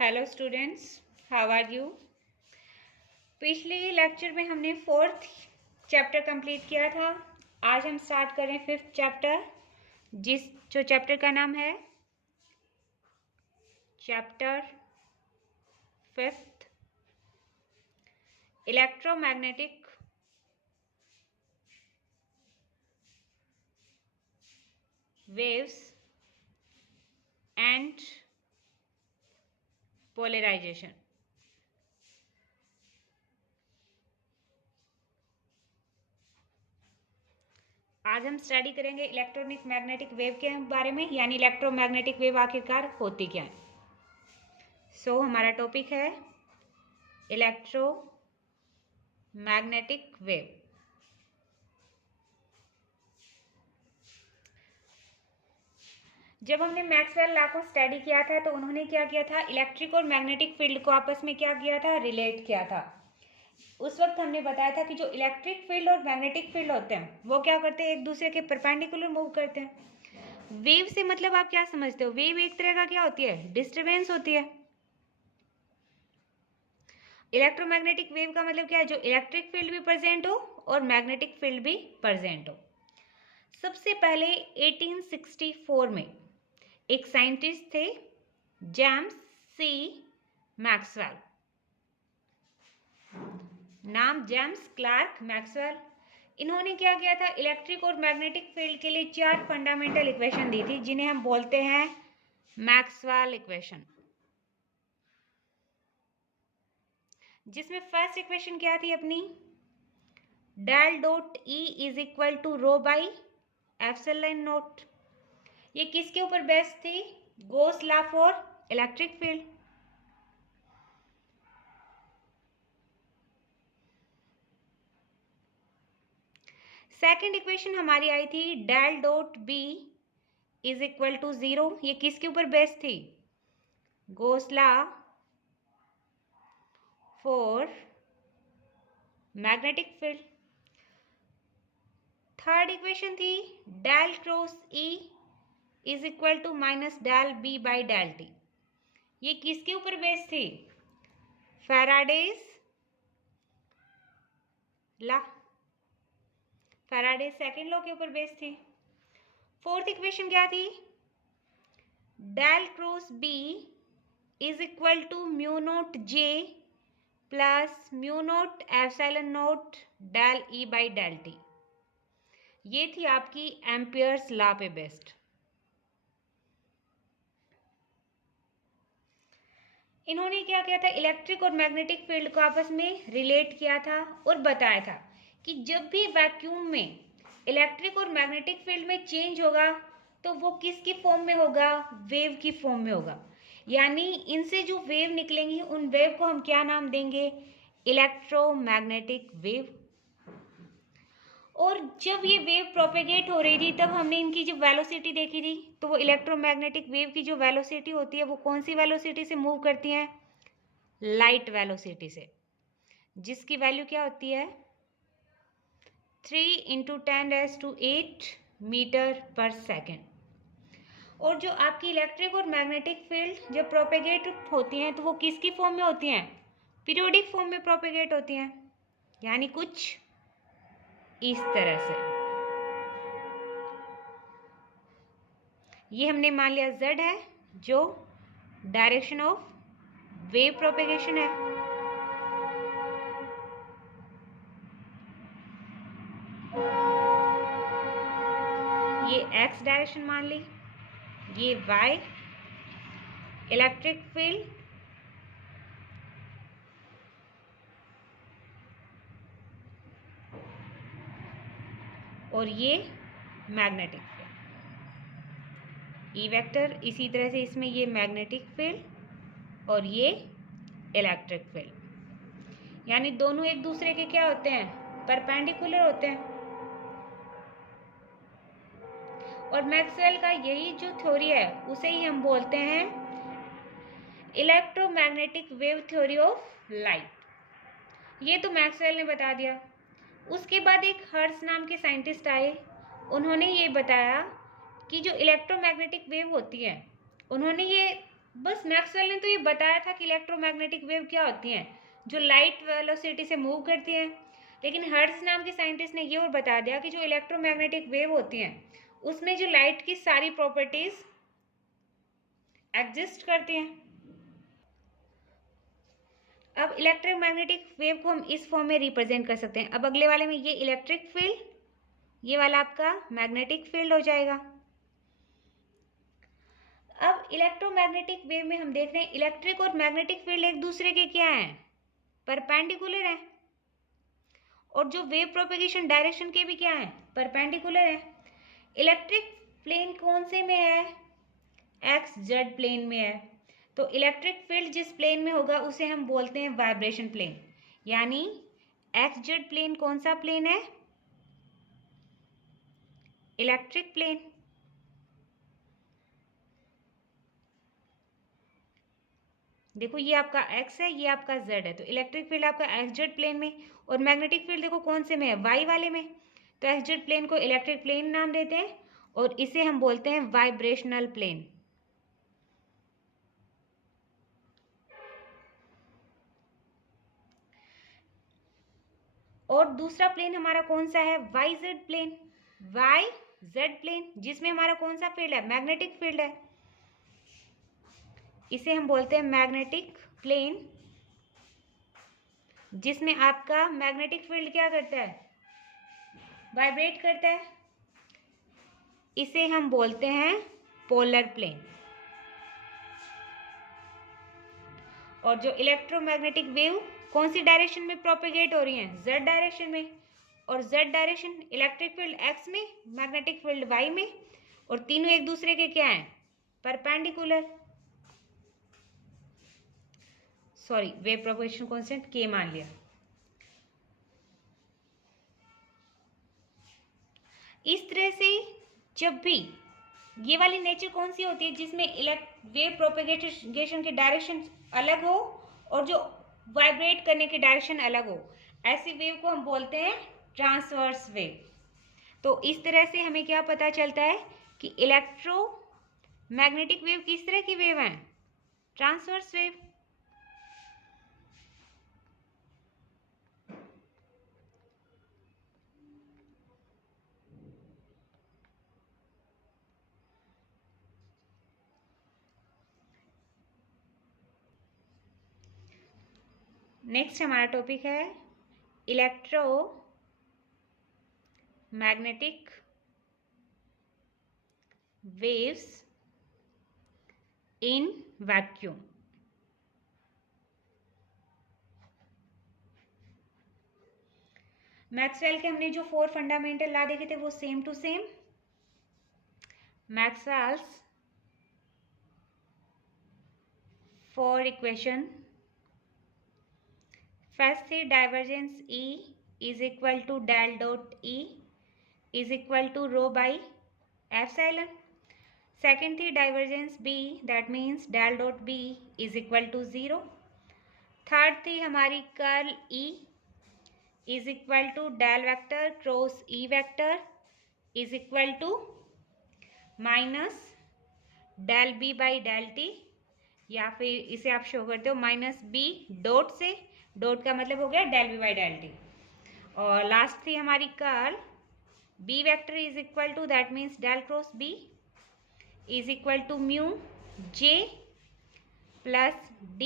Hello students, how are you. पिछले lecture में हमने 4th चैप्टर कंप्लीट किया था। आज हम स्टार्ट करें 5th चैप्टर, जो चैप्टर का नाम है chapter 5th electromagnetic waves and polarization. आज हम स्टडी करेंगे इलेक्ट्रॉनिक मैग्नेटिक वेव के बारे में, यानी इलेक्ट्रोमैग्नेटिक वेव आखिरकार होती क्या है। हमारा टॉपिक है इलेक्ट्रोमैग्नेटिक वेव। जब हमने मैक्सवेल लॉ को स्टडी किया था तो उन्होंने क्या किया था, इलेक्ट्रिक और मैग्नेटिक फील्ड को आपस में क्या किया था, रिलेट किया था। उस वक्त हमने बताया था कि जो इलेक्ट्रिक फील्ड और मैग्नेटिक फील्ड होते हैं वो क्या करते हैं, एक दूसरे के परपेंडिकुलर मूव करते हैं। वेव से मतलब आप क्या समझते हो, वेव एक तरह का क्या होती है, डिस्टरबेंस होती है। इलेक्ट्रोमैग्नेटिक वेव का मतलब क्या है, जो इलेक्ट्रिक फील्ड भी प्रेजेंट हो और मैग्नेटिक फील्ड भी प्रेजेंट हो। सबसे पहले 1864 में एक साइंटिस्ट थे, जेम्स सी मैक्सवेल, नाम जेम्स क्लार्क मैक्सवेल। इन्होंने क्या किया था, इलेक्ट्रिक और मैग्नेटिक फील्ड के लिए 4 फंडामेंटल इक्वेशन दी थी, जिन्हें हम बोलते हैं मैक्सवेल इक्वेशन। जिसमें फर्स्ट इक्वेशन क्या थी अपनी, del dot E is equal to rho by epsilon naught. ये किसके ऊपर बेस्ड थी, Gauss law for electric field. Second equation हमारी आई थी del dot B is equal to 0। ये किसके ऊपर बेस्ड थी, Gauss law for magnetic field. Third equation थी del cross E is equal to minus del B by del T. ये किसके ऊपर बेस्ड थी, Faraday's law, Faraday second law के ऊपर बेस्ड थी। फोर्थ इक्वेशन क्या थी, del cross B is equal to mu naught J plus mu naught epsilon naught del E by del T. ये थी आपकी एम्पियर्स लॉ पे बेस्ड। इन्होंने क्या किया था, इलेक्ट्रिक और मैग्नेटिक फील्ड को आपस में रिलेट किया था और बताया था कि जब भी वैक्यूम में इलेक्ट्रिक और मैग्नेटिक फील्ड में चेंज होगा तो वो किसकी फॉर्म में होगा, वेव की फॉर्म में होगा। यानी इनसे जो वेव निकलेंगी उन वेव को हम क्या नाम देंगे, इलेक्ट्रोमैग्नेटिक वेव। और जब ये वेव प्रोपेगेट हो रही थी तब हमने इनकी जो वेलोसिटी देखी थी, तो वो इलेक्ट्रोमैग्नेटिक वेव की जो वेलोसिटी होती है वो कौन सी वेलोसिटी से मूव करती हैं, लाइट वेलोसिटी से, जिसकी वैल्यू क्या होती है 3 × 10⁸ मीटर पर सेकेंड। और जो आपकी इलेक्ट्रिक और मैग्नेटिक फील्ड जब प्रोपेगेट होती हैं तो वो किसकी फॉर्म में होती हैं, पीरियोडिक फॉर्म में प्रोपेगेट होती हैं, यानी कुछ इस तरह से। ये हमने मान लिया z है, जो डायरेक्शन ऑफ वेव प्रोपेगेशन है। ये x डायरेक्शन मान ली, ये y इलेक्ट्रिक फील्ड, और ये मैग्नेटिक फील्ड, ई वेक्टर। इसी तरह से इसमें ये मैग्नेटिक फील्ड और ये इलेक्ट्रिक फील्ड, यानी दोनों एक दूसरे के क्या होते हैं, परपेंडिकुलर होते हैं। और मैक्सवेल का यही जो थ्योरी है उसे ही हम बोलते हैं electromagnetic wave theory of light. ये तो मैक्सवेल ने बता दिया। उसके बाद एक हर्ट्ज नाम के साइंटिस्ट आए, उन्होंने ये बताया कि जो इलेक्ट्रोमैग्नेटिक वेव होती है, उन्होंने ये बस मैक्सवेल ने तो ये बताया था कि इलेक्ट्रोमैग्नेटिक वेव क्या होती हैं, जो लाइट वेलोसिटी से मूव करती हैं। लेकिन हर्ट्ज नाम के साइंटिस्ट ने ये और बता दिया कि जो इलेक्ट्रोमैग्नेटिक वेव होती हैं उसमें जो लाइट की सारी प्रॉपर्टीज एग्जिस्ट करती हैं। अब इलेक्ट्रोमैग्नेटिक वेव को हम इस फॉर्म में रिप्रेजेंट कर सकते हैं। अब अगले वाले में ये इलेक्ट्रिक फील्ड, ये वाला आपका मैग्नेटिक फील्ड हो जाएगा। अब इलेक्ट्रोमैग्नेटिक वेव में हम देख रहे हैं इलेक्ट्रिक और मैग्नेटिक फील्ड एक दूसरे के क्या हैं, परपेंडिकुलर हैं। और जो वेव प्रोपेगेशन डायरेक्शन के भी क्या हैं, परपेंडिकुलर हैं। इलेक्ट्रिक प्लेन कौन से में है, एक्स जेड प्लेन में है। तो इलेक्ट्रिक फील्ड जिस प्लेन में होगा उसे हम बोलते हैं वाइब्रेशन प्लेन। यानी एक्स जेड प्लेन कौन सा प्लेन है, इलेक्ट्रिक प्लेन। देखो ये आपका x है, ये आपका z है, तो इलेक्ट्रिक फील्ड आपका एक्स जेड प्लेन में। और मैग्नेटिक फील्ड देखो कौन से में है, y वाले में। तो एक्स जेड प्लेन को इलेक्ट्रिक प्लेन नाम देते हैं और इसे हम बोलते हैं वाइब्रेशनल प्लेन। और दूसरा प्लेन हमारा कौन सा है, Y Z plane. Y Z plane जिसमें हमारा कौन सा फील्ड है, मैग्नेटिक फील्ड है, इसे हम बोलते हैं मैग्नेटिक प्लेन। जिसमें आपका मैग्नेटिक फील्ड क्या करता है, वाइब्रेट करता है, इसे हम बोलते हैं पोलर प्लेन। और जो इलेक्ट्रोमैग्नेटिक वेव कौन सी डायरेक्शन में प्रोपेगेट हो रही हैं, जेड डायरेक्शन में। और Z direction electric field x में, मैग्नेटिक फील्ड वाई में। और तीनों एक दूसरे के क्या हैं, perpendicular. Sorry, wave propagation constant के मान लिया। इस तरह से जब भी ये वाली नेचर कौन सी होती है, जिसमें वेव प्रोपेगेशन की डायरेक्शन अलग हो और जो वाइब्रेट करने की डायरेक्शन अलग हो, ऐसी वेव को हम बोलते हैं ट्रांसवर्स वेव। तो इस तरह से हमें क्या पता चलता है कि इलेक्ट्रोमैग्नेटिक वेव किस तरह की वेव है, ट्रांसवर्स वेव। नेक्स्ट हमारा टॉपिक है electromagnetic waves in vacuum. Maxwell के हमने जो 4 फंडामेंटल ला देखे थे वो same to same. Maxwell's 4 equation. First थी divergence E is equal to del dot E is equal to rho by epsilon. Second थी divergence B, that means del dot B is equal to 0। Third थी हमारी curl E is equal to del vector cross E vector is equal to minus del B by del T, या फिर इसे आप show करते हो minus B dot से, dot का मतलब हो गया del B by del T। और लास्ट थी हमारी curl B vector is equal to, that means del cross B is equal to mu J plus D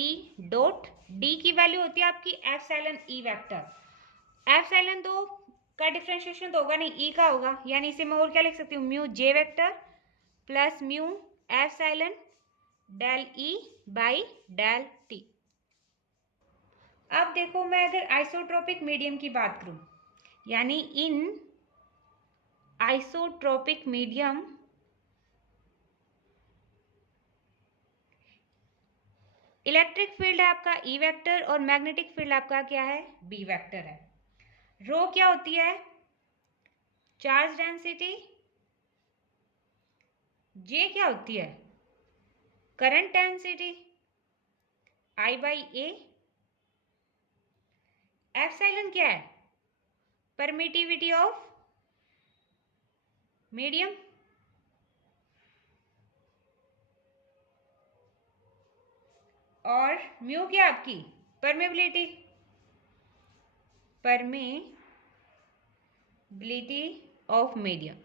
dot, D की वैल्यू होती है आपकी एप्सिलॉन E वेक्टर। एप्सिलॉन तो का differentiation तो होगा नहीं, E का होगा, यानी इसे मैं और क्या लिख सकती हूँ, mu J vector plus mu epsilon del E by del T। अब देखो मैं अगर आइसोट्रोपिक मीडियम की बात करूं, यानी इन आइसोट्रोपिक मीडियम इलेक्ट्रिक फील्ड है आपका E वेक्टर और मैग्नेटिक फील्ड आपका क्या है, B वेक्टर है। रो क्या होती है, चार्ज डेंसिटी। J क्या होती है, current density I by A। Epsilon क्या है, परमिटिविटी ऑफ मीडियम। और म्यू क्या आपकी परमेबिलिटी ऑफ मीडियम।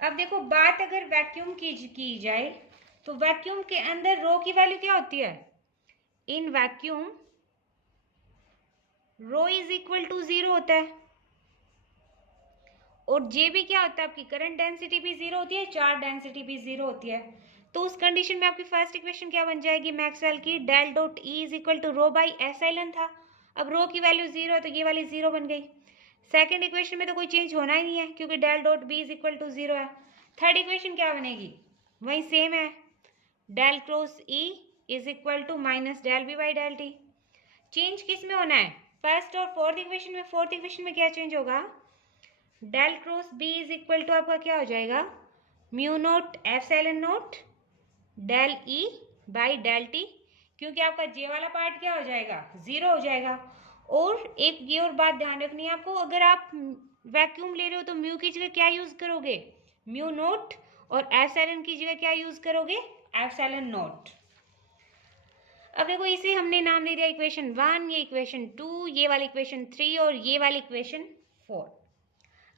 अब देखो बात अगर वैक्यूम की जाए तो वैक्यूम के अंदर रो की वैल्यू क्या होती है? In vacuum rho is equal to 0 होता है और जे भी क्या होता है आपकी करंट डेंसिटी भी 0 होती है, चार्ज डेंसिटी भी 0 होती है। तो उस कंडीशन में आपकी फर्स्ट इक्वेशन क्या बन जाएगी मैक्सवेल की? Del dot E is equal to rho by epsilon था। अब रो की वैल्यू 0 है तो ये वाली 0 बन गई। सेकंड इक्वेशन में तो कोई चेंज होना ही नहीं है क्योंकि del dot B is equal to 0 है। थर्ड इक्वेशन क्या बनेगी? वही सेम है, del cross E is equal to minus del B by del T. Change किस में होना है? फर्स्ट और फोर्थ इक्वेशन में। फोर्थ इक्वेशन में क्या चेंज होगा? Del cross B is equal to आपका क्या हो जाएगा? Mu naught epsilon naught del E by del T, क्योंकि आपका जे वाला पार्ट क्या हो जाएगा? 0 हो जाएगा। और एक ये और बात ध्यान रखनी है आपको, अगर आप वैक्यूम ले रहे हो तो म्यू की जगह क्या यूज करोगे? Mu naught. और एप्सिलॉन की जगह क्या यूज करोगे? Epsilon note. अब देखो इसे हमने नाम दे दिया इक्वेशन 1, ये इक्वेशन 2, ये वाली इक्वेशन 3 और ये वाली इक्वेशन 4।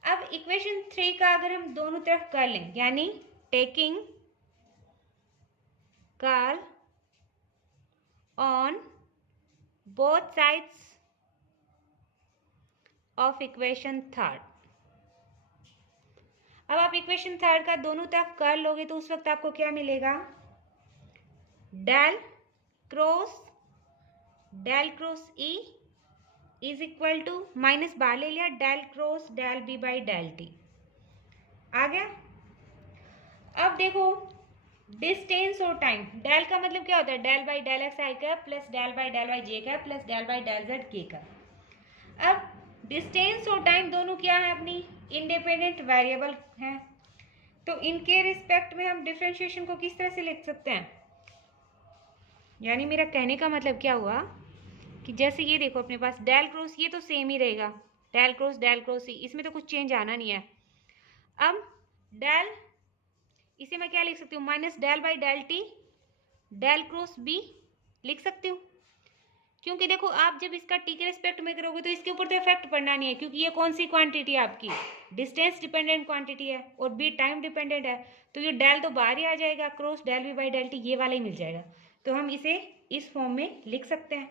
अब इक्वेशन 3 का अगर हम दोनों तरफ कर लें, यानी taking curl on both sides of equation 3। अब आप इक्वेशन 3 का दोनों तरफ कर लोगे तो उस वक्त आपको क्या मिलेगा? Del cross E is equal to minus बाहर ले लिया, del cross del B by del T आ गया। अब देखो डिस्टेंस और टाइम, डेल का मतलब क्या होता है? Del by del X I cap plus del by del Y J cap plus del by del Z K cap. अब डिस्टेंस और टाइम दोनों क्या है? अपनी इंडिपेंडेंट वेरिएबल हैं, तो इनके रिस्पेक्ट में हम डिफरेंशिएशन को किस तरह से लिख सकते हैं? यानी मेरा कहने का मतलब क्या हुआ कि जैसे ये देखो अपने पास डेल क्रॉस, ये तो सेम ही रहेगा, डेल क्रॉस ही, इसमें तो कुछ चेंज आना नहीं है। अब डेल, इसे मैं क्या लिख सकती हूँ? Minus del by del T del cross B लिख सकती हूँ, क्योंकि देखो आप जब इसका टी के रिस्पेक्ट में करोगे तो इसके ऊपर तो इफेक्ट पड़ना नहीं है, क्योंकि ये कौन सी क्वांटिटी है आपकी? डिस्टेंस डिपेंडेंट क्वांटिटी है और बी टाइम डिपेंडेंट है, तो ये डेल तो बाहर ही आ जाएगा, cross del B by del T ये वाला ही मिल जाएगा। तो हम इसे इस फॉर्म में लिख सकते हैं,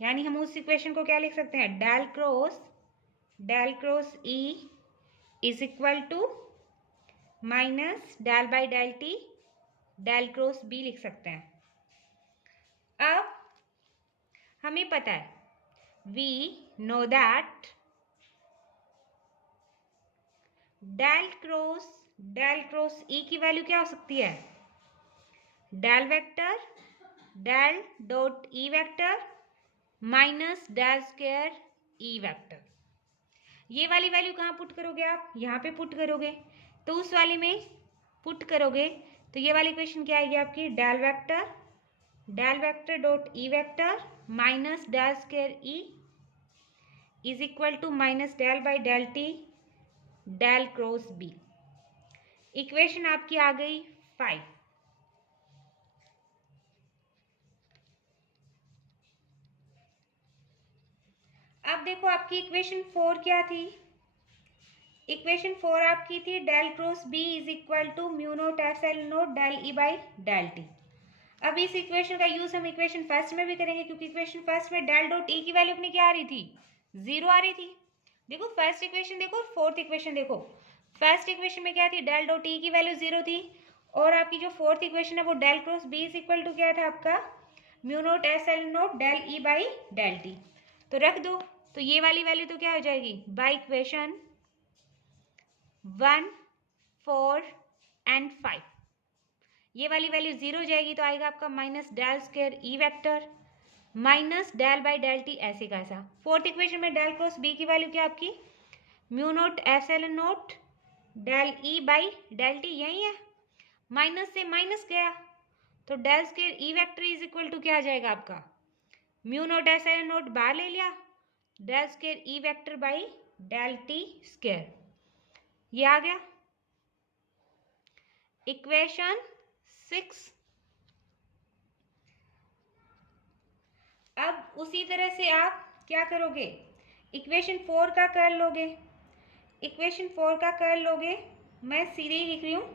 यानी हम उस इक्वेशन को क्या लिख सकते हैं? Del cross E is equal to minus del by del T del cross B लिख सकते हैं। अब हमें पता है, we know that del cross E की वैल्यू क्या हो सकती है? Del vector del dot E vector minus del square E vector. ये वाली वैल्यू कहाँ पुट करोगे आप? यहाँ पे पुट करोगे, तो उस वाली में पुट करोगे तो ये वाली इक्वेशन क्या आएगी आपकी? Del vector dot E vector minus del square E is equal to minus del by del T del cross B. Equation आपकी आ गई 5। अब देखो आपकी इक्वेशन 4 क्या थी? इक्वेशन 4 आपकी थी del cross B is equal to mu naught epsilon naught del E by del T. अब इस इक्वेशन का यूज हम इक्वेशन फर्स्ट में भी करेंगे, क्योंकि इक्वेशन फर्स्ट में डेल डॉट ई की वैल्यू अपनी क्या आ रही थी? 0 आ रही थी। देखो फर्स्ट इक्वेशन देखो और फोर्थ इक्वेशन देखो। फर्स्ट इक्वेशन में क्या थी? डेल डॉट ई की वैल्यू 0 थी, और आपकी जो फोर्थ इक्वेशन है वो del cross B is equal to क्या था आपका? Mu naught epsilon naught del E by del T. तो रख दो, तो ये वाली वैल्यू तो क्या हो जाएगी? बाय इक्वेशन 1, 4 एंड 5 ये वाली वैल्यू 0 हो जाएगी, तो आएगा आपका minus del square E vector minus del by del T, ऐसे का ऐसा। फोर्थ इक्वेशन में डेल क्रॉस बी की वैल्यू क्या आपकी? Mu naught epsilon naught del E by del T, यही है, माइनस से माइनस गया तो del square E vector is equal to क्या आ जाएगा आपका? म्यू नोट एप्सिलॉन नोट बाहर ले लिया, del square E vector by del T square, ये आ गया। इक्वेशन 6। अब उसी तरह से आप क्या करोगे, इक्वेशन 4 का कर्ल लोगे। इक्वेशन 4 का कर्ल लोगे, मैं सीधे ही लिख रही हूँ,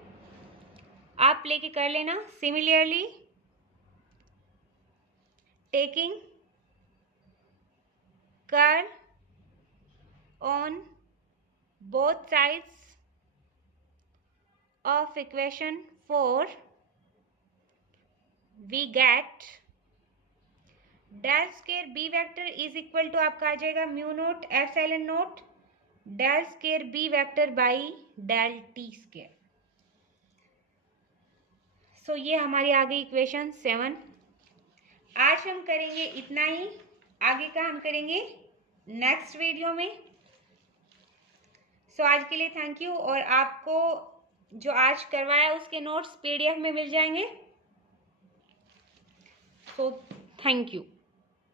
आप लेके कर लेना। Similarly taking curl on both sides of equation 4 we get del square B vector is equal to आपका आ जाएगा mu naught epsilon naught del square B vector by del T square. So ये हमारी आ गई इक्वेशन 7। आज हम करेंगे इतना ही, आगे का हम करेंगे नेक्स्ट वीडियो में। सो आज के लिए थैंक यू। और आपको जो आज करवाया उसके नोट्स PDF में मिल जाएंगे। So thank you.